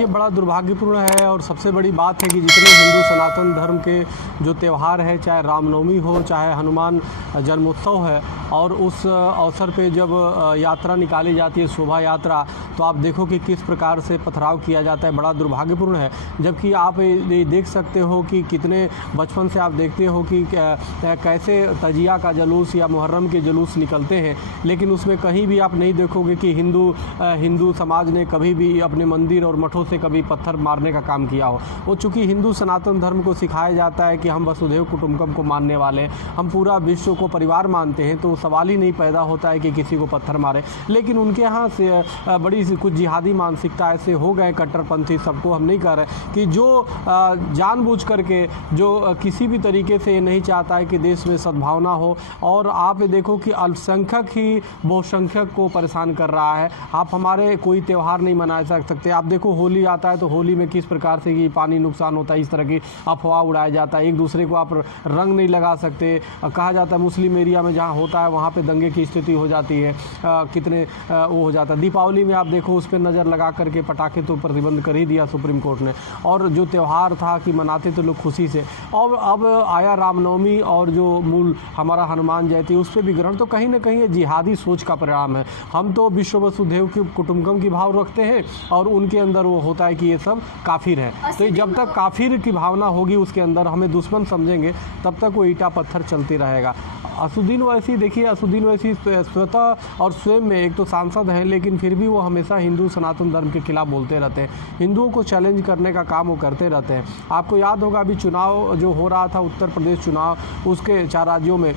देखिए, बड़ा दुर्भाग्यपूर्ण है और सबसे बड़ी बात है कि जितने हिंदू सनातन धर्म के जो त्यौहार है, चाहे रामनवमी हो, चाहे हनुमान जन्मोत्सव है, और उस अवसर पे जब यात्रा निकाली जाती है, शोभा यात्रा, तो आप देखो कि किस प्रकार से पथराव किया जाता है। बड़ा दुर्भाग्यपूर्ण है। जबकि आप ये देख सकते हो कि कितने बचपन से आप देखते हो कि कैसे तजिया का जुलूस या मुहर्रम के जुलूस निकलते हैं, लेकिन उसमें कहीं भी आप नहीं देखोगे कि हिंदू समाज ने कभी भी अपने मंदिर और मठों से कभी पत्थर मारने का काम किया हो। वो चूँकि हिंदू सनातन धर्म को सिखाया जाता है कि हम वसुधैव कुटुंबकम को मानने वाले, हम पूरा विश्व को परिवार मानते हैं, तो सवाल ही नहीं पैदा होता है कि किसी को पत्थर मारे। लेकिन उनके यहाँ से बड़ी कुछ जिहादी मानसिकता ऐसे हो गए, कट्टरपंथी, सबको हम नहीं कह रहे कि जो जानबूझ करके जो किसी भी तरीके से ये नहीं चाहता है कि देश में सद्भावना हो। और आप देखो कि अल्पसंख्यक ही बहुसंख्यक को परेशान कर रहा है। आप हमारे कोई त्यौहार नहीं मना सकते। आप देखो, होली आता है तो होली में किस प्रकार से कि पानी नुकसान होता है, इस तरह की अफवाह उड़ाया जाता है। एक दूसरे को आप रंग नहीं लगा सकते। कहा जाता है मुस्लिम एरिया में जहाँ होता है वहाँ पे दंगे की स्थिति हो जाती है, कितने वो हो जाता है। दीपावली में आप देखो, उस पर नज़र लगा करके पटाखे तो प्रतिबंध कर ही दिया सुप्रीम कोर्ट ने, और जो त्यौहार था कि मनाते तो लोग खुशी से। और अब आया रामनवमी और जो मूल हमारा हनुमान जयंती, उस पर भी ग्रहण, तो कहीं ना कहीं ये जिहादी सोच का परिणाम है। हम तो विश्व वसुधैव की कुटुंबकम की भाव रखते हैं और उनके अंदर वो होता है कि ये सब काफिर है। तो जब तक काफिर की भावना होगी उसके अंदर, हमें दुश्मन समझेंगे, तब तक वो ईंटा पत्थर चलती रहेगा। असुद्दीन ओवैसी, देखिए असुद्दीन ओवैसी स्वतः और स्वयं में एक तो सांसद हैं, लेकिन फिर भी वो हमेशा हिंदू सनातन धर्म के खिलाफ बोलते रहते हैं। हिंदुओं को चैलेंज करने का काम वो करते रहते हैं। आपको याद होगा अभी चुनाव जो हो रहा था, उत्तर प्रदेश चुनाव, उसके 4 राज्यों में,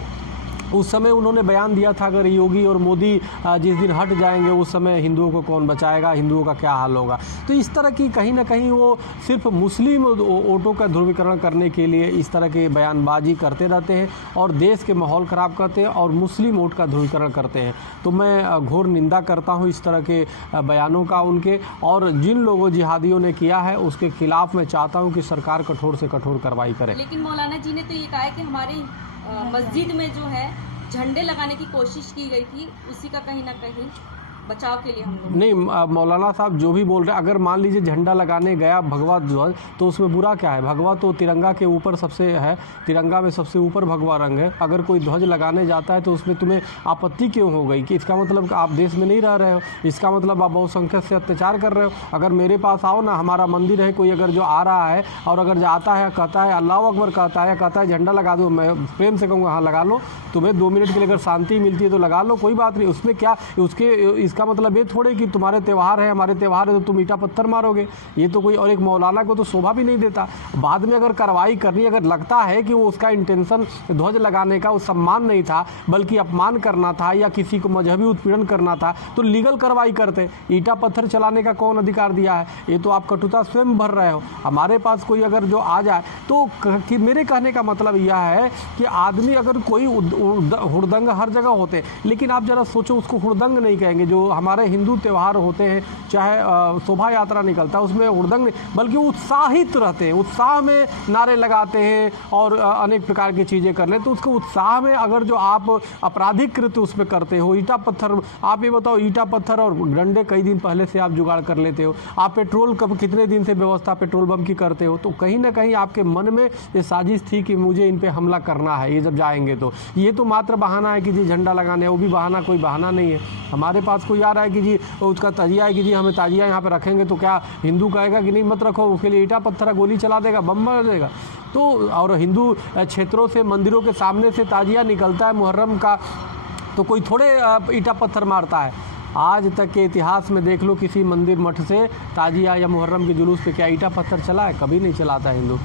उस समय उन्होंने बयान दिया था अगर योगी और मोदी जिस दिन हट जाएंगे उस समय हिंदुओं को कौन बचाएगा, हिंदुओं का क्या हाल होगा। तो इस तरह की कहीं ना कहीं वो सिर्फ मुस्लिम वोटों का ध्रुवीकरण करने के लिए इस तरह के बयानबाजी करते रहते हैं और देश के माहौल ख़राब करते हैं और मुस्लिम वोट का ध्रुवीकरण करते हैं। तो मैं घोर निंदा करता हूँ इस तरह के बयानों का उनके, और जिन लोगों जिहादियों ने किया है उसके खिलाफ मैं चाहता हूँ कि सरकार कठोर से कठोर कार्रवाई करे। लेकिन मौलाना जी ने तो ये कहा है कि हमारे मस्जिद में जो है झंडे लगाने की कोशिश की गई थी, उसी का कहीं ना कहीं बचाव के लिए हम लोग नहीं, मौलाना साहब जो भी बोल रहे हैं, अगर मान लीजिए झंडा लगाने गया भगवा ध्वज, तो उसमें बुरा क्या है? भगवा तो तिरंगा के ऊपर सबसे है, तिरंगा में सबसे ऊपर भगवा रंग है। अगर कोई ध्वज लगाने जाता है तो उसमें तुम्हें आपत्ति क्यों हो गई? कि इसका मतलब आप देश में नहीं रह रहे हो, इसका मतलब आप बहुसंख्यक से अत्याचार कर रहे हो। अगर मेरे पास आओ ना, हमारा मंदिर है, कोई अगर जो आ रहा है और अगर जाता है, कहता है अल्लाह अकबर, कहता है, कहता है झंडा लगा दो, मैं प्रेम से कहूँगा हाँ लगा लो, तुम्हें 2 मिनट के लिए अगर शांति मिलती है तो लगा लो, कोई बात नहीं। उसमें क्या, इसका मतलब ये थोड़े कि तुम्हारे त्यौहार है, हमारे त्यौहार है तो तुम ईंटा पत्थर मारोगे। ये तो कोई, और एक मौलाना को तो शोभा भी नहीं देता। बाद में अगर कार्रवाई करनी, अगर लगता है कि वो उसका इंटेंशन ध्वज लगाने का वो सम्मान नहीं था बल्कि अपमान करना था या किसी को मजहबी उत्पीड़न करना था, तो लीगल कार्रवाई करते। ईंटा पत्थर चलाने का कौन अधिकार दिया है? ये तो आप कटुता स्वयं भर रहे हो। हमारे पास कोई अगर जो आ जाए तो मेरे कहने का मतलब यह है कि आदमी, अगर कोई हुड़दंग हर जगह होते, लेकिन आप जरा सोचो, उसको हुड़दंग नहीं कहेंगे। जो हमारे हिंदू त्यौहार होते हैं, चाहे शोभा यात्रा निकलता है, उसमें हुड़दंग नहीं, बल्कि उत्साहित रहते हैं, उत्साह में नारे लगाते हैं और अनेक प्रकार की चीज़ें कर ले। तो उसको उत्साह में अगर जो आप आपराधिक कृत्य उसमें करते हो, ईंटा पत्थर, आप ये बताओ, ईंटा पत्थर और डंडे कई दिन पहले से आप जुगाड़ कर लेते हो। आप पेट्रोल कब, कितने दिन से व्यवस्था पेट्रोल बम की करते हो। तो कहीं ना कहीं आपके मन में ये साजिश थी कि मुझे इन पर हमला करना है, ये जब जाएंगे तो। ये तो मात्र बहाना है कि जी झंडा लगाने, वो भी बहाना, कोई बहाना नहीं है। हमारे पास कोई आ रहा है कि जी उसका ताजिया है कि जी हमें ताजिया यहाँ पे रखेंगे, तो क्या हिंदू कहेगा कि नहीं मत रखो? उसके लिए ईंटा पत्थर गोली चला देगा, बम मार देगा। तो और हिंदू क्षेत्रों से, मंदिरों के सामने से ताजिया निकलता है मुहर्रम का, तो कोई थोड़े ईंटा पत्थर मारता है। आज तक के इतिहास में देख लो, किसी मंदिर मठ से ताजिया या मुहर्रम के जुलूस पे क्या ईंटा पत्थर चला है? कभी नहीं चलाता हिंदू।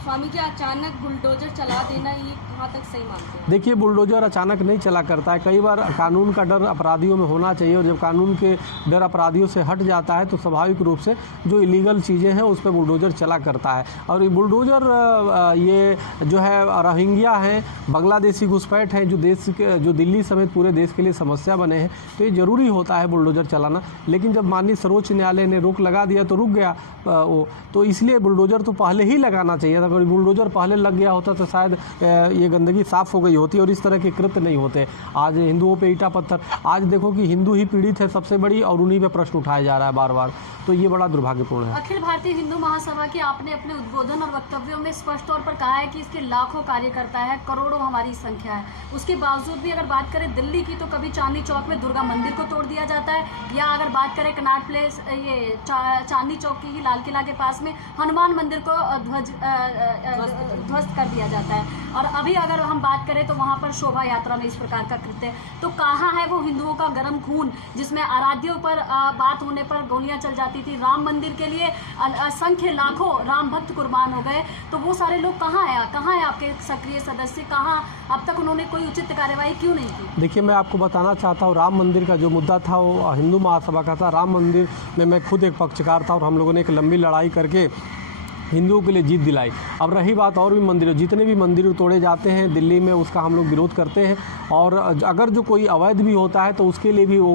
स्वामी जी, अचानक बुलडोजर चला देना, ये कहाँ तक सही मानते हैं? देखिए, बुलडोजर अचानक नहीं चला करता है। कई बार कानून का डर अपराधियों में होना चाहिए, और जब कानून के डर अपराधियों से हट जाता है तो स्वाभाविक रूप से जो इलीगल चीज़ें हैं उस पर बुलडोजर चला करता है। और ये बुलडोजर, ये जो है रोहिंग्या हैं, बांग्लादेशी घुसपैठ हैं, जो दिल्ली समेत पूरे देश के लिए समस्या बने हैं, तो ये ज़रूरी होता है बुलडोजर चलाना। लेकिन जब माननीय सर्वोच्च न्यायालय ने रोक लगा दिया तो रुक गया वो, तो इसलिए बुलडोजर तो पहले पहले ही लगाना चाहिए था। अगर बुलडोजर पहले लग गया होता तो शायद ये गंदगी साफ़ हो गई होती और इस तरह के कृत्य नहीं होते। आज हिंदुओं पे ईंटा पत्थर, आज देखो कि हिंदू ही पीड़ित है सबसे बड़ी, और उन्हीं पे प्रश्न उठाया जा रहा है बार बार, तो ये बड़ा दुर्भाग्यपूर्ण है। अखिल भारतीय हिंदू महासभा की आपने अपने उद्बोधन और वक्तव्यों में स्पष्ट तौर पर कहा है कि इसके लाखों कार्यकर्ता है, करोड़ों हमारी संख्या है। उसके बावजूद भी अगर बात करें दिल्ली की, तो कभी चांदनी चौक में दुर्गा मंदिर को तोड़ दिया जाता है, या अगर बात करें कनॉट प्लेस ये चांदनी चौक की लाल किला के पास में हनुमान मंदिर को ध्वस्त कर दिया जाता है। और अभी अगर हम बात करें तो वहाँ पर शोभा यात्रा में इस प्रकार का कृत्य, तो कहाँ है वो हिंदुओं का गर्म खून जिसमें आराध्यों पर बात होने पर गोलियां चल जाती थी। राम मंदिर के लिए असंख्य लाखों राम भक्त कुर्बान हो गए, तो वो सारे लोग कहाँ है आपके सक्रिय सदस्य, कहाँ अब तक उन्होंने कोई उचित कार्यवाही क्यों नहीं की? देखिए, मैं आपको बताना चाहता हूँ, राम मंदिर का जो मुद्दा था वो हिंदू महासभा का था। राम मंदिर में मैं खुद एक पक्षकार था और हम लोगों ने एक लंबी लड़ाई करके हिंदुओं के लिए जीत दिलाई। अब रही बात और भी मंदिरों, जितने भी मंदिर तोड़े जाते हैं दिल्ली में, उसका हम लोग विरोध करते हैं। और अगर जो कोई अवैध भी होता है तो उसके लिए भी वो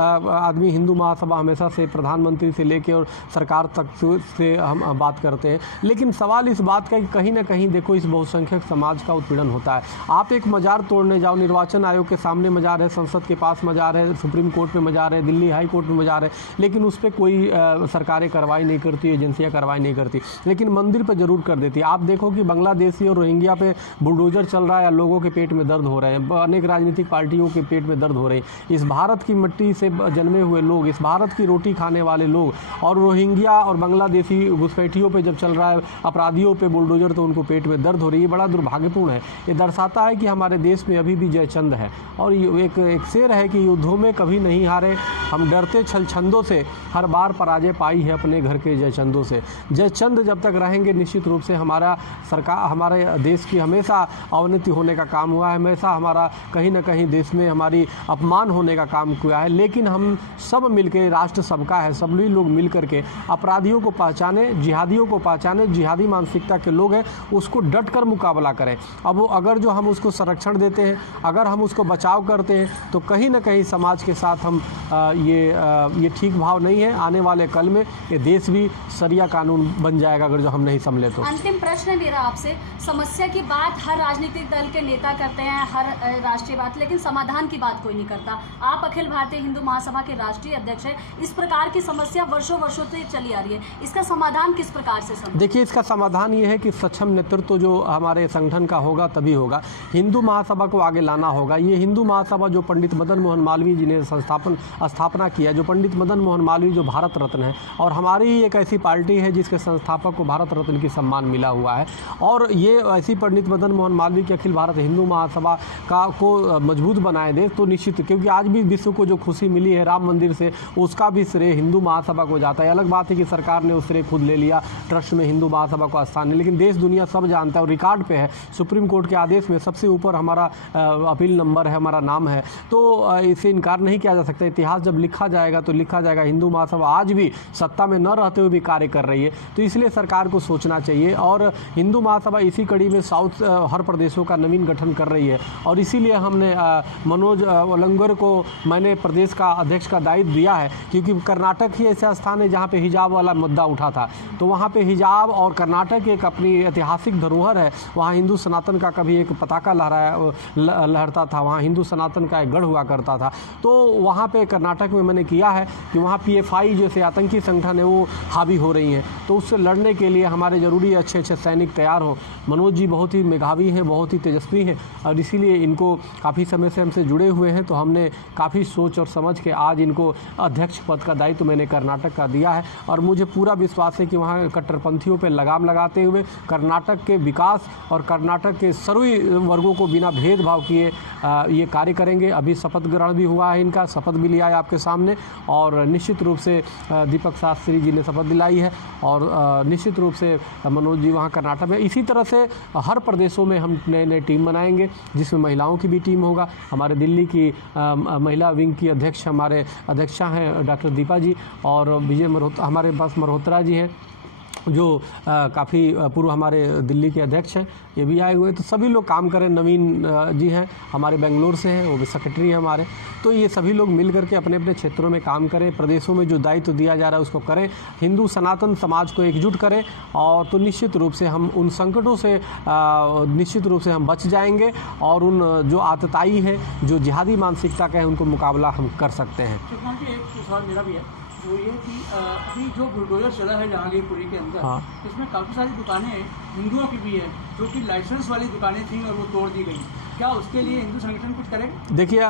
आदमी हिंदू महासभा हमेशा से प्रधानमंत्री से लेकर और सरकार तक से हम बात करते हैं। लेकिन सवाल इस बात का कि कहीं ना कहीं देखो इस बहुसंख्यक समाज का उत्पीड़न होता है। आप एक मजार तोड़ने जाओ, निर्वाचन आयोग के सामने मजार है, संसद के पास मजार है, सुप्रीम कोर्ट में मजार है, दिल्ली हाई कोर्ट में मजार है, लेकिन उस पर कोई सरकारें कार्रवाई नहीं करती, एजेंसियाँ कार्रवाई नहीं करती, लेकिन मंदिर पर जरूर कर देती है। आप देखो कि बांग्लादेशी और रोहिंग्या पे बुलडोजर चल रहा है या लोगों के पेट में दर्द हो रहे हैं, अनेक राजनीतिक पार्टियों के पेट में दर्द हो रहे हैं। इस भारत की मिट्टी से जन्मे हुए लोग, इस भारत की रोटी खाने वाले लोग, और रोहिंग्या और बांग्लादेशी घुसपैठियों पे जब चल रहा है अपराधियों पे बुलडोजर, तो उनको पेट में दर्द हो रही है। बड़ा दुर्भाग्यपूर्ण है। ये दर्शाता है कि हमारे देश में अभी भी जयचंद है। और एक शेर है कि युद्धों में कभी नहीं हारे, हम डरते छलछंदों से, हर बार पराजय पाई है अपने घर के जयचंदों से। जयचंद जब तक रहेंगे निश्चित रूप से हमारे देश की हमेशा अवनति होने का काम हुआ है, हमेशा हमारा कहीं ना कहीं देश में हमारी अपमान होने का काम हुआ है। लेकिन हम सब मिलकर, राष्ट्र सबका है, सभी लोग मिल करके अपराधियों को पहचाने, जिहादियों को पहचाने, जिहादी मानसिकता के लोग हैं उसको डट कर मुकाबला करें। अब वो अगर जो हम उसको संरक्षण देते हैं, अगर हम उसको बचाव करते हैं, तो कहीं ना कहीं समाज के साथ हम ये ठीक भाव नहीं है। आने वाले कल में ये देश भी शरिया कानून बन जाएगा अगर जो हम नहीं संभले तो। अंतिम प्रश्न है मेरा आपसे, समस्या की बात हर राजनीतिक दल के नेता करते हैं, हर राष्ट्रीय बात, लेकिन समाधान की बात कोई नहीं करता। आप अखिल भारतीय हिंदू महासभा के राष्ट्रीय अध्यक्ष हैं, इस प्रकार की समस्या वर्षों से चली आ रही है, इसका समाधान किस प्रकार से समझें? देखिए, इसका समाधान ये है कि सक्षम नेतृत्व जो हमारे संगठन का होगा तभी होगा। हिंदू महासभा को आगे लाना होगा। ये हिंदू महासभा जो पंडित मदन मोहन मालवीय जी ने स्थापना किया, जो पंडित मदन मोहन मालवीय जो भारत रत्न है, और हमारी एक ऐसी पार्टी है जिसके संस्थापक को भारत रत्न की सम्मान मिला हुआ है। और ये ऐसी पंडित मदन मोहन मालवीय की अखिल भारत हिंदू महासभा को मजबूत बनाए दे तो निश्चित, क्योंकि आज भी विश्व को जो खुशी मिली है राम मंदिर से, उसका भी श्रेय हिंदू महासभा को जाता है। अलग बात है कि सरकार ने उस श्रेय खुद ले लिया, ट्रस्ट में हिंदू महासभा को स्थान है, लेकिन देश दुनिया सब जानता है और रिकॉर्ड पे है, सुप्रीम कोर्ट के आदेश में सबसे ऊपर हमारा अपील नंबर है, हमारा नाम है, तो इसे इनकार नहीं किया जा सकता। इतिहास जब लिखा जाएगा तो लिखा जाएगा हिंदू महासभा आज भी सत्ता में न रहते हुए भी कार्य कर रही है, तो इसलिए सरकार को सोचना चाहिए। और हिंदू महासभा इसी कड़ी में साउथ हर प्रदेशों का नवीन गठन कर रही है, और इसीलिए हमने मनोज वलंगर को मैंने प्रदेश का अध्यक्ष का दायित्व दिया है, क्योंकि कर्नाटक ही ऐसा स्थान है जहाँ पे हिजाब वाला मुद्दा उठा था, तो वहाँ पे हिजाब और कर्नाटक एक अपनी ऐतिहासिक धरोहर है, वहाँ हिंदू सनातन का कभी एक पताका लहरता था, वहाँ हिंदू सनातन का एक गढ़ हुआ करता था। तो वहाँ पे कर्नाटक में मैंने किया है कि वहाँ PFI जैसे आतंकी संगठन है वो हावी हो रही हैं, तो उससे लड़ने के लिए हमारे ज़रूरी अच्छे सैनिक तैयार हो। मनोज जी बहुत ही मेधावी हैं, बहुत ही तेजस्वी हैं, और इसीलिए इनको काफ़ी समय से हमसे जुड़े हुए हैं, तो हमने काफ़ी सोच और समझ के आज इनको अध्यक्ष पद का दायित्व मैंने कर्नाटक का दिया है। और मुझे पूरा विश्वास है कि वहाँ कट्टरपंथियों पर लगाम लगाते हुए कर्नाटक के विकास और कर्नाटक के सभी वर्गों को बिना भेदभाव किए ये कार्य करेंगे। अभी शपथ ग्रहण भी हुआ है, इनका शपथ भी लिया है आपके सामने, और निश्चित रूप से दीपक शास्त्री जी ने शपथ दिलाई है, और निश्चित रूप से मनोज जी वहाँ कर्नाटक में। इसी तरह से हर प्रदेशों में हम नए टीम बनाएंगे, जिसमें महिलाओं की भी टीम होगा। हमारे दिल्ली की महिला विंग की अध्यक्ष हमारे अध्यक्षा हैं डॉक्टर दीपा जी, और विजय हमारे पास मल्होत्रा जी हैं, जो काफ़ी पूर्व हमारे दिल्ली के अध्यक्ष हैं ये भी आए हुए, तो सभी लोग काम करें। नवीन जी हैं हमारे बेंगलोर से हैं, वो भी सेक्रेटरी हैं हमारे। तो ये सभी लोग मिल करके अपने अपने क्षेत्रों में काम करें, प्रदेशों में जो दायित्व दिया जा रहा है उसको करें, हिंदू सनातन समाज को एकजुट करें, और तो निश्चित रूप से हम उन संकटों से निश्चित रूप से हम बच जाएंगे, और उन जो आतताई है, जो जिहादी मानसिकता का है, उनको मुकाबला हम कर सकते हैं। सुखमान जी, एक सवाल मेरा भी है, वो ये कि अभी जो बुलडोजर चला है जहांगीरपुरी के अंदर, हाँ। इसमें काफ़ी सारी दुकानें हिंदुओं की भी है, जो कि लाइसेंस वाली दुकानें थीं और वो तोड़ दी गई। क्या उसके लिए हिंदू संगठन कुछ करेगा? देखिए,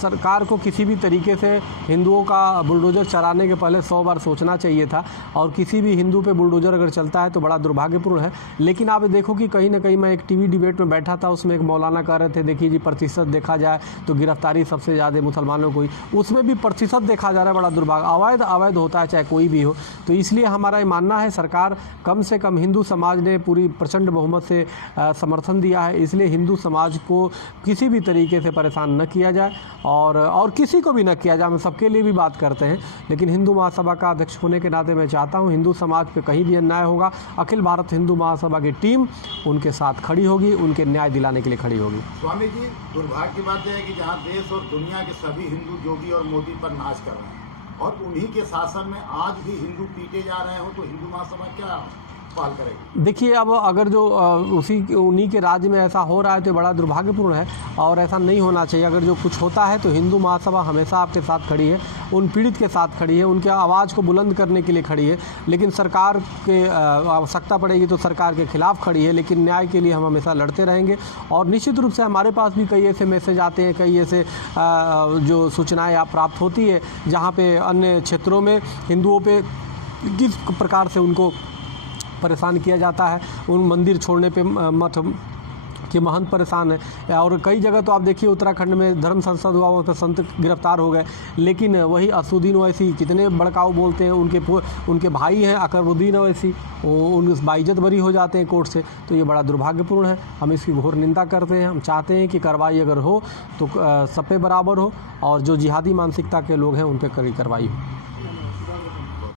सरकार को किसी भी तरीके से हिंदुओं का बुलडोजर चलाने के पहले 100 बार सोचना चाहिए था, और किसी भी हिंदू पे बुलडोजर अगर चलता है तो बड़ा दुर्भाग्यपूर्ण है। लेकिन आप देखो कि कहीं ना कहीं, मैं एक टीवी डिबेट में बैठा था, उसमें एक मौलाना कह रहे थे, देखिए जी प्रतिशत देखा जाए तो गिरफ्तारी सबसे ज़्यादा मुसलमानों को ही, उसमें भी प्रतिशत देखा जा रहा है, बड़ा दुर्भाग्य। अवैध होता है चाहे कोई भी हो। तो इसलिए हमारा ये मानना है, सरकार कम से कम, हिंदू समाज ने पूरी प्रचंड बहुमत से समर्थन दिया है, इसलिए हिंदू समाज को किसी भी तरीके से परेशान न किया जाए, और किसी को भी न किया जाए। हम सबके लिए भी बात करते हैं, लेकिन हिंदू महासभा का अध्यक्ष होने के नाते मैं चाहता हूं हिंदू समाज पे कहीं भी अन्याय होगा, अखिल भारत हिंदू महासभा की टीम उनके साथ खड़ी होगी, उनके न्याय दिलाने के लिए खड़ी होगी। स्वामी जी, दुर्भाग्य की बात यह है कि जहाँ देश और दुनिया के सभी हिंदू योगी और मोदी पर नाच कर रहे हैं, और उन्हीं के शासन में आज भी हिंदू पीटे जा रहे हो, तो हिंदू महासभा क्या पाल करेगी? देखिए, अब अगर जो उन्हीं के राज्य में ऐसा हो रहा है तो बड़ा दुर्भाग्यपूर्ण है, और ऐसा नहीं होना चाहिए। अगर जो कुछ होता है तो हिंदू महासभा हमेशा आपके साथ खड़ी है, उन पीड़ित के साथ खड़ी है, उनके आवाज़ को बुलंद करने के लिए खड़ी है। लेकिन सरकार के आवश्यकता पड़ेगी तो सरकार के खिलाफ खड़ी है, लेकिन न्याय के लिए हम हमेशा लड़ते रहेंगे। और निश्चित रूप से हमारे पास भी कई ऐसे मैसेज आते हैं, कई ऐसे जो सूचनाएँ आप प्राप्त होती है, जहाँ पे अन्य क्षेत्रों में हिंदुओं पे किस प्रकार से उनको परेशान किया जाता है, उन मंदिर छोड़ने पे मठ के महंत परेशान है। और कई जगह तो आप देखिए, उत्तराखंड में धर्म संसद हुआ, वहाँ पर संत गिरफ्तार हो गए, लेकिन वही असुद्दीन ओवैसी कितने भड़काऊ बोलते हैं, उनके भाई हैं अकबरुद्दीन ओवैसी, उन बाइज्जत बरी हो जाते हैं कोर्ट से। तो ये बड़ा दुर्भाग्यपूर्ण है, हम इसकी घोर निंदा करते हैं। हम चाहते हैं कि कार्रवाई अगर हो तो सब पे बराबर हो, और जो जिहादी मानसिकता के लोग हैं उन पर कड़ी कार्रवाई हो।